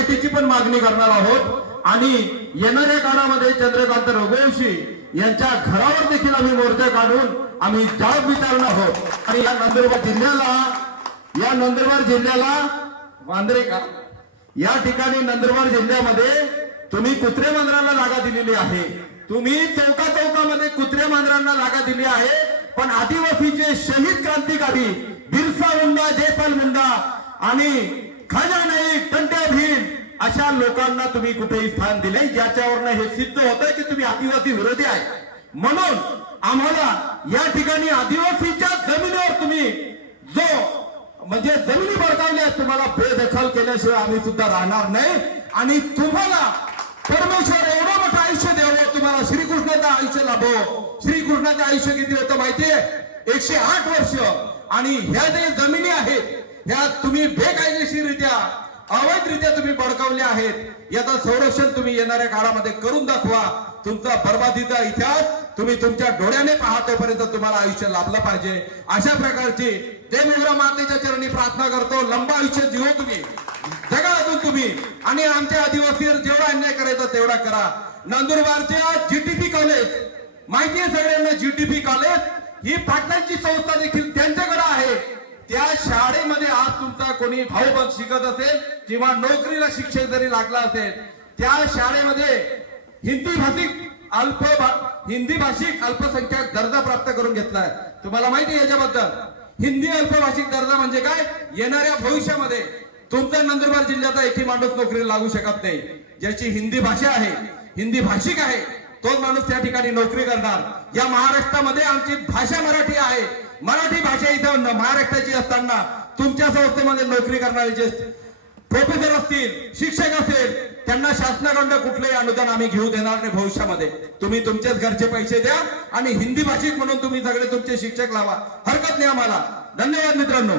रयतेची पण मागणी करणार आहोत आणि येणाऱ्या काळामध्ये चंद्रकांत रघुवंशी यांच्या घरावर देखील आम्ही मोर्चा काढून आम्ही जाब विचारणार आहोत। आणि या नंदुरबार जिल्ह्याला वांद्रे का या ठिकाणी नंदुरबार जिल्ह्यामध्ये तुम्ही कुत्रे मांजरांना जागा दिलेली आहे, तुम्ही चौकामध्ये कुत्रे मांजरांना जागा दिली आहे, पण आदिवासीचे शहीद क्रांतिकारी बिरसा मुंडा, जयपाल मुंडा आणि खाजा नाईक, टंट्या भीम अशा लोकांना तुम्ही कुठेही स्थान दिले, ज्याच्यावरनं हे सिद्ध होतंय की तुम्ही आदिवासी विरोधी आहे। म्हणून आम्हाला या ठिकाणी आदिवासीच्या जमिनीवर तुम्ही जो म्हणजे जमिनी बळकावल्या, तुम्हाला बेदखल केल्याशिवाय आम्ही सुद्धा राहणार नाही। आणि तुम्हाला परमेश्वर एवढं मोठं आयुष्य द्यावं, तुम्हाला श्रीकृष्णाचं आयुष्य लाभो। श्रीकृष्णाचं आयुष्य किती होतं माहितीये? 108 वर्ष। आणि ह्या जे जमिनी आहेत ह्या तुम्ही बेकायदेशीररित्या अवैधरित्या तुम्ही बळकावल्या आहेत, याचं संरक्षण तुम्ही येणाऱ्या काळामध्ये करून दाखवा। तुमचा बर्बादीचा इतिहास तुम्ही तुमच्या डोळ्याने पाहतोपर्यंत तुम्हाला आयुष्य लाभलं पाहिजे। अशा प्रकारची देवगुरु मातेच्या चरणी प्रार्थना करतो, लंबा आयुष्य जीवो तुम्ही, जगा अजून तुम्ही, आणि आमच्या आदिवासीवर जेवढा अन्याय करायचा तेवढा करा। नंदुरबारच्या जीटीपी कॉलेज माहिती आहे सगळ्यांना, जीटीपी कॉलेज ही पाटलांची संस्था देखील त्यांच्याकडे आहे। त्या शाळेमध्ये आज तुमचा कोणी भाऊ बंद शिकत असेल किंवा नोकरीला शिक्षक जरी लागला असेल, त्या शाळेमध्ये हिंदी भाषिक अल्पसंख्याक दर्जा प्राप्त करून घेतलाय। तुम्हाला माहिती आहे याच्याबद्दल? हिंदी अल्पभाषिक दर्जा म्हणजे काय? येणाऱ्या भविष्यामध्ये तुमचा नंदुरबार जिल्ह्याचा एकही माणूस नोकरीला लागू शकत नाही, ज्याची हिंदी भाषा आहे, हिंदी भाषिक आहे, तोच माणूस त्या ठिकाणी नोकरी करणार। या महाराष्ट्रामध्ये आमची भाषा मराठी आहे, मराठी भाषा इथं महाराष्ट्राची असताना तुमच्या संस्थेमध्ये नोकरी करणारे जे प्रोफेसर असतील, शिक्षक असेल, त्यांना शासनाकडून कुठलंही अनुदान आम्ही घेऊ देणार नाही भविष्यामध्ये। तुम्ही तुमचेच घरचे पैसे द्या आणि हिंदी भाषिक म्हणून तुम्ही सगळे तुमचे शिक्षक लावा, हरकत नाही आम्हाला। धन्यवाद मित्रांनो।